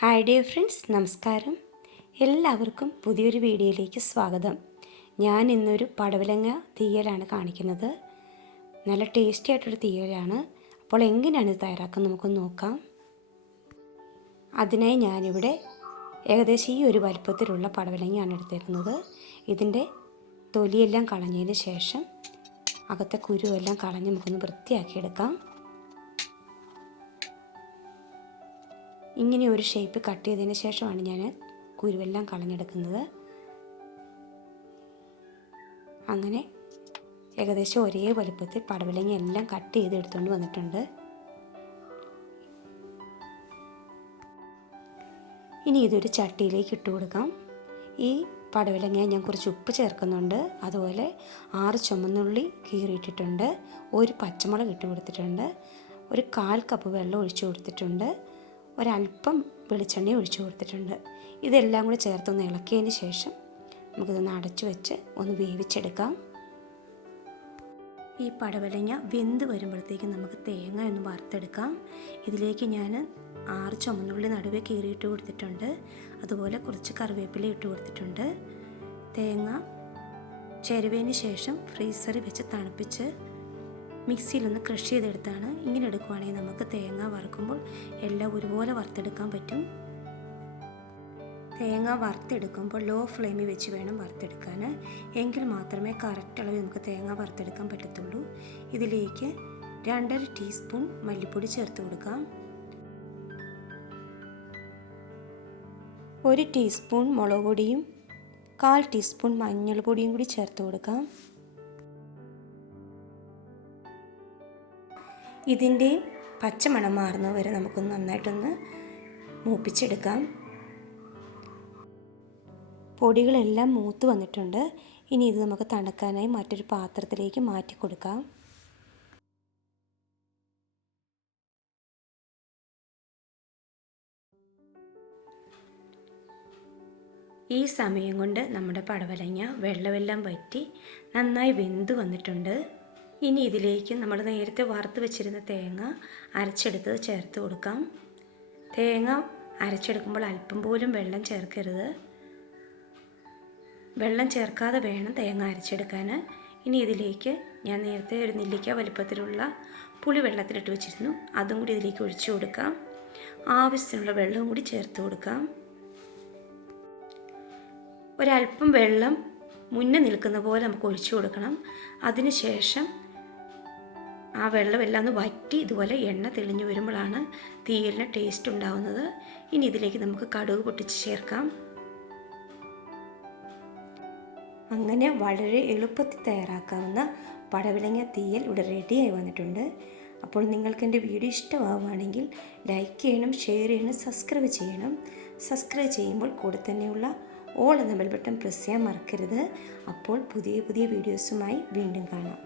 Hi dear friends നമസ്കാരം. എല്ലാവർക്കും പുതിയൊരു വീഡിയോയിലേക്ക് സ്വാഗതം. ഞാൻ ഇന്നൊരു പടവലങ്ങ തീയലാണ് കാണിക്കുന്നത്. നല്ല ടേസ്റ്റി ആയിട്ടൊരു തീയലാണ്. അപ്പോൾ എങ്ങനെയാണ് ഇത് തയ്യാറാക്കുന്നത് നമുക്ക് നോക്കാം. അതിനായി ഞാനിവിടെ ഏകദേശം ഈ ഒരു വലുപ്പത്തിലുള്ള പടവലങ്ങയാണ് എടുത്തിരുന്നത് ഇതിന്റെ തൊലിയെല്ലാം കളഞ്ഞതിന് ശേഷം അകത്തെ കുരുവെല്ലാം കളഞ്ഞ് നമുക്കൊന്ന് വൃത്തിയാക്കിയെടുക്കാം. ഇങ്ങനെ ഒരു ഷേപ്പ് കട്ട് ചെയ്തതിന് ശേഷമാണ് ഞാൻ കുരുവെല്ലാം കളഞ്ഞെടുക്കുന്നത്. അങ്ങനെ ഏകദേശം ഒരേ വലുപ്പത്തിൽ പടവലങ്ങ എല്ലാം കട്ട് ചെയ്ത് എടുത്തുകൊണ്ട് വന്നിട്ടുണ്ട്. ഇനി ഇതൊരു ചട്ടിയിലേക്ക് ഇട്ട് കൊടുക്കാം. ഈ പടവലങ്ങ ഞാൻ കുറച്ച് ഉപ്പ് ചേർക്കുന്നുണ്ട്. അതുപോലെ ആറ് ചുമന്നുള്ളി കീറിയിട്ടിട്ടുണ്ട്. ഒരു പച്ചമുളക് ഇട്ട് കൊടുത്തിട്ടുണ്ട്. ഒരു കാൽ കപ്പ് വെള്ളം ഒഴിച്ചു കൊടുത്തിട്ടുണ്ട്. ഒരല്പം വെളിച്ചെണ്ണ ഒഴിച്ചു കൊടുത്തിട്ടുണ്ട്. ഇതെല്ലാം കൂടി ചേർത്തൊന്ന് ഇളക്കിയതിന് ശേഷം നമുക്കിതൊന്ന് അടച്ചു വെച്ച് ഒന്ന് വേവിച്ചെടുക്കാം. ഈ പടവലങ്ങ വെന്ത് വരുമ്പോഴത്തേക്കും നമുക്ക് തേങ്ങ ഒന്ന് വറുത്തെടുക്കാം. ഇതിലേക്ക് ഞാൻ ആറ് ചുമന്നുള്ളി നടുവേ കീറിയിട്ട് കൊടുത്തിട്ടുണ്ട്. അതുപോലെ കുറച്ച് കറിവേപ്പില ഇട്ട് കൊടുത്തിട്ടുണ്ട്. തേങ്ങ ചെരുവേന് ശേഷം ഫ്രീസറിൽ വെച്ച് തണുപ്പിച്ച് മിക്സിയിലൊന്ന് ക്രഷ് ചെയ്തെടുത്താണ് ഇങ്ങനെ എടുക്കുവാണെങ്കിൽ നമുക്ക് തേങ്ങ വറുക്കുമ്പോൾ എല്ലാം ഒരുപോലെ വറുത്തെടുക്കാൻ പറ്റും. തേങ്ങ വറുത്തെടുക്കുമ്പോൾ ലോ ഫ്ലെയിമിൽ വെച്ച് വേണം വറുത്തെടുക്കാൻ. എങ്കിൽ മാത്രമേ കറക്റ്റ് അളവിൽ നമുക്ക് തേങ്ങ വറുത്തെടുക്കാൻ പറ്റത്തുള്ളൂ. ഇതിലേക്ക് രണ്ടര ടീസ്പൂൺ മല്ലിപ്പൊടി ചേർത്ത് കൊടുക്കാം. ഒരു ടീസ്പൂൺ മുളക് പൊടിയും കാൽ ടീസ്പൂൺ മഞ്ഞൾപ്പൊടിയും കൂടി ചേർത്ത് കൊടുക്കാം. ഇതിന്റെ പച്ചമണം മാറുന്നത് വരെ നമുക്കൊന്ന് നന്നായിട്ടൊന്ന് മൂപ്പിച്ചെടുക്കാം. പൊടികളെല്ലാം മൂത്ത് വന്നിട്ടുണ്ട്. ഇനി ഇത് നമുക്ക് തണുക്കാനായി മറ്റൊരു പാത്രത്തിലേക്ക് മാറ്റി കൊടുക്കാം. ഈ സമയം കൊണ്ട് നമ്മുടെ പടവലങ്ങ വെള്ളമെല്ലാം വറ്റി നന്നായി വെന്ത് വന്നിട്ടുണ്ട്. ഇനി ഇതിലേക്ക് നമ്മൾ നേരത്തെ വറുത്ത് വെച്ചിരുന്ന തേങ്ങ അരച്ചെടുത്തത് ചേർത്ത് കൊടുക്കാം. തേങ്ങ അരച്ചെടുക്കുമ്പോൾ അല്പം പോലും വെള്ളം ചേർക്കരുത്. വെള്ളം ചേർക്കാതെ വേണം തേങ്ങ അരച്ചെടുക്കാൻ. ഇനി ഇതിലേക്ക് ഞാൻ നേരത്തെ ഒരു നെല്ലിക്ക വലിപ്പത്തിലുള്ള പുളി വെള്ളത്തിലിട്ട് വെച്ചിരുന്നു. അതും കൂടി ഇതിലേക്ക് ഒഴിച്ചു കൊടുക്കാം. ആവശ്യത്തിനുള്ള വെള്ളവും കൂടി ചേർത്ത് കൊടുക്കാം. ഒരല്പം വെള്ളം മുന്നേ നിൽക്കുന്ന പോലെ നമുക്ക് ഒഴിച്ചു കൊടുക്കണം. അതിനുശേഷം ആ വെള്ളമെല്ലാം ഒന്ന് വറ്റി ഇതുപോലെ എണ്ണ തെളിഞ്ഞു വരുമ്പോഴാണ് തീയലിന് ടേസ്റ്റ് ഉണ്ടാവുന്നത്. ഇനി ഇതിലേക്ക് നമുക്ക് കടുക് പൊട്ടിച്ച് ചേർക്കാം. അങ്ങനെ വളരെ എളുപ്പത്തിൽ തയ്യാറാക്കാവുന്ന പടവിലങ്ങ തീയൽ ഇവിടെ റെഡിയായി വന്നിട്ടുണ്ട്. അപ്പോൾ നിങ്ങൾക്ക് എന്റെ വീഡിയോ ഇഷ്ടമാവുകയാണെങ്കിൽ ലൈക്ക് ചെയ്യണം ഷെയർ ചെയ്യണം സബ്സ്ക്രൈബ് ചെയ്യണം. സബ്സ്ക്രൈബ് ചെയ്യുമ്പോൾ കൂടെ തന്നെയുള്ള ഓൾ എന്ന ബെൽ ബട്ടൺ പ്രസ് ചെയ്യാൻ മറക്കരുത്. അപ്പോൾ പുതിയ പുതിയ വീഡിയോസുമായി വീണ്ടും കാണാം.